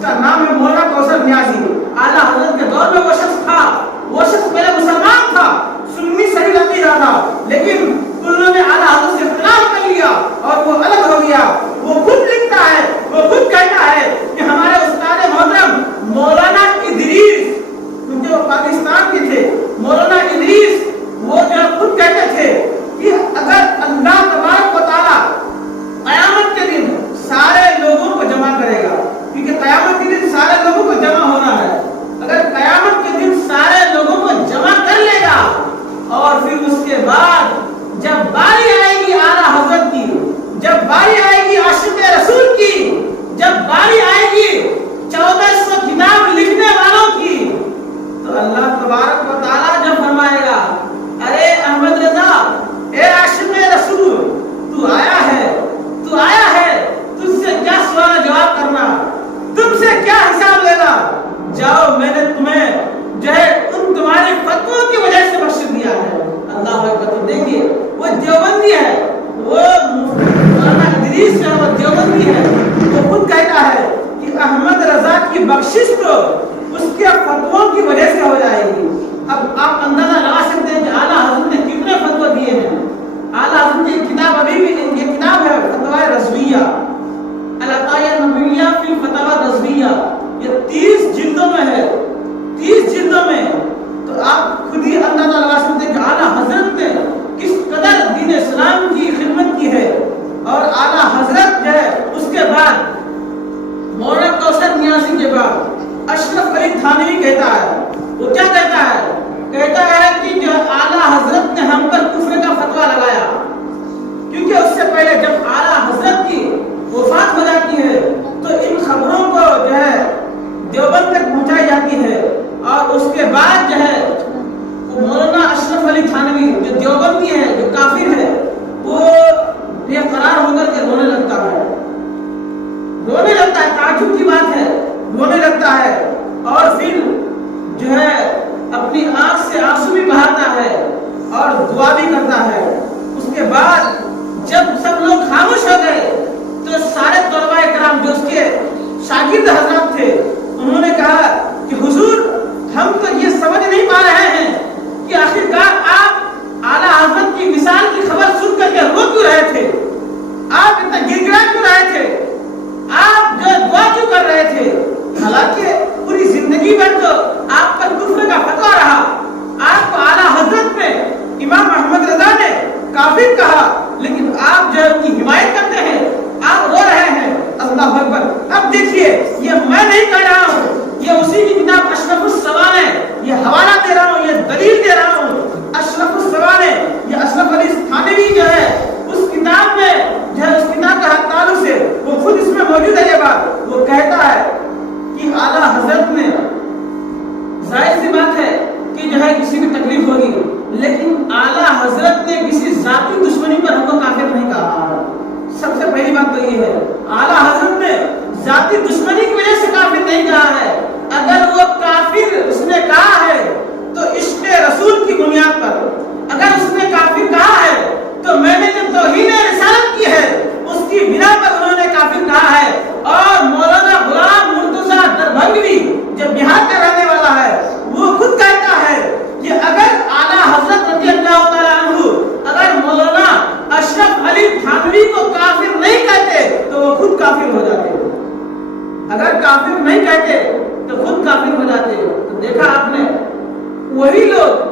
اس کا نام ہے مولانا کوثر نیازی. اعلیٰ حضرت کے دور میں وہ شخص تھا. وہ شخص پہلے مسلمان تھا, سنی صحیح عقیدہ تھا, لیکن انہوں نے اعلیٰ حضرت سے اختلاف کر لیا اور وہ الگ ہو گیا. وہ خود لکھتا ہے, وہ خود کہتا ہے کہ ہمارے استاد محترم مولانا ادریس, کیونکہ وہ پاکستان کے تھے, مولانا ادریس وہ جو خود کہتے تھے کہ اگر اللہ تبارک و تعالیٰ قیامت کے دن سارے لوگوں کو جمع کرے گا, کیونکہ قیامت کے دن سارے لوگوں کو جمع ہونا ہے, اگر قیامت کے دن سارے لوگوں کو جمع کر لے گا اور پھر اس کے بعد جب باری آئے گی اعلیٰ حضرت کی, جب باری آئے گی عاشق رسول کی, جب باری آئے گی 1400 کتاب لکھنے والوں کی, تو اللہ تبارک و تعالیٰ جب فرمائے گا ارے احمد رضا, اے عاشق رسول, تو آیا ہے, تو آیا ہے, تجھ سے کیا سوال جواب کرنا, تم سے کیا حساب لینا, جاؤ میں نے تمہیں جو ہے ان تمہاری فتووں کی وجہ سے بخش دیا ہے. اللہ اکبر. دیکھیے وہ دیوبندی ہے, وہ مولانا ادریس ہے, وہ دیوبندی ہے, وہ خود کہتا ہے کہ احمد رضا کی بخشش تو اس کے فتووں کی وجہ سے ہو جائے گی. اب آپ اندازہ لگا سکتے ہیں کہ اعلیٰ حضرت نے کتنے فتوے دیے ہیں. اعلیٰ حضرت کی کتاب ابھی بھی, یہ کتاب ہے فتویٰ رضویہ, العطایہ النبویہ فی الفتاوی الرضویہ, یہ 30 جلدوں میں ہے, 30 جلدوں میں. تو آپ خود ہی اندازہ لگا سکتے ہیں کہ اعلیٰ حضرت نے کس قدر دین اسلام کی خدمت کی ہے. اور اعلیٰ حضرت جو ہے اس کے بعد مولانا کوثر نیازی کے بعد اشرف علی تھانوی کہتا ہے, وہ کیا کہتا ہے, کہتا ہے کہ جو اعلیٰ حضرت نے ہم پر کفر کا فتویٰ لگایا, کیونکہ اس سے پہلے جب اعلیٰ حضرت کی وفات ہو جاتی ہے تو ان خبروں کو جو ہے دیوبند تک پہنچائی جاتی ہے, اور اس کے بعد جو ہے مولانا اشرف علی تھانوی جو دیوبندی ہے, جو کافر ہے, وہ یہ قرار ہو کر کے رونے لگتا ہے, رونے لگتا ہے, تعجب کی بات ہے, رونے لگتا ہے, اور پھر جو ہے اپنی آنکھ سے آنسو بھی بہاتا ہے اور دعا بھی کرتا ہے. اس کے بعد جب سب لوگ خاموش ہو گئے تو سارے طلباء کرام جو اس کے شاگرد حضرات تھے, انہوں نے کہا کہ حضور ہم تو یہ سمجھ نہیں پا رہے ہیں کہ آخرکار آپ اعلیٰ حضرت کی مثال کی خبر سن کر کے رو کیوں رہے تھے, آپ اتنا گر گڑا کیوں رہے تھے, آپ جو دعا کیوں کر رہے تھے, حالانکہ پوری زندگی میں تو آپ پر کفر کا فتویٰ رہا, آپ کو اعلیٰ حضرت نے امام احمد رضا نے کافر کہا, لیکن آپ جو ان کی حمایت کرتے ہیں, آپ رو رہے ہیں. اللہ اکبر. اب دیکھیے یہ میں نہیں کہہ رہا ہوں, یہ اسی کی کتاب اشرف السوان ہے, یہ حوالہ دے رہا ہوں, یہ دلیل دے رہا ہوں. اشرف السوان ہے, یہ اشرف علی تھانوی جو ہے اس کتاب میں جو ہے اس کتاب کا تعلق سے وہ خود اس میں موجود ہے. یہ بات وہ کہتا ہے کہ اعلیٰ حضرت نے, ظاہر سی بات ہے کہ جو ہے کسی کو تکلیف ہوگی, لیکن اعلیٰ حضرت نے کسی ذاتی دشمنی پر ہم کو کافر نہیں کہا. سب سے پہلی بات تو یہ ہے, اعلیٰ حضرت نے ذاتی دشمنی کی وجہ سے کافر نہیں کہا ہے. اگر وہ کافر اس نے کہا ہے تو عشق رسول کی بنیاد پر, اگر اس نے کافر کہا ہے تو میں نے جو توہین رسالت کی ہے اس کی بنا پر انہوں نے کافر کہا ہے. اور مولانا غلام مرتضیٰ دربھنگوی جو بہار کا رہنے والا ہے, وہ خود کہتا ہے کہ اگر اعلیٰ حضرت رضی اللہ تعالیٰ عنہ اگر مولانا اشرف علی تھانوی کو کافر نہیں کہتے تو وہ خود کافر ہو جاتے, اگر کافر نہیں کہتے تو خود کافر ہو جاتے. تو دیکھا آپ نے, وہی لوگ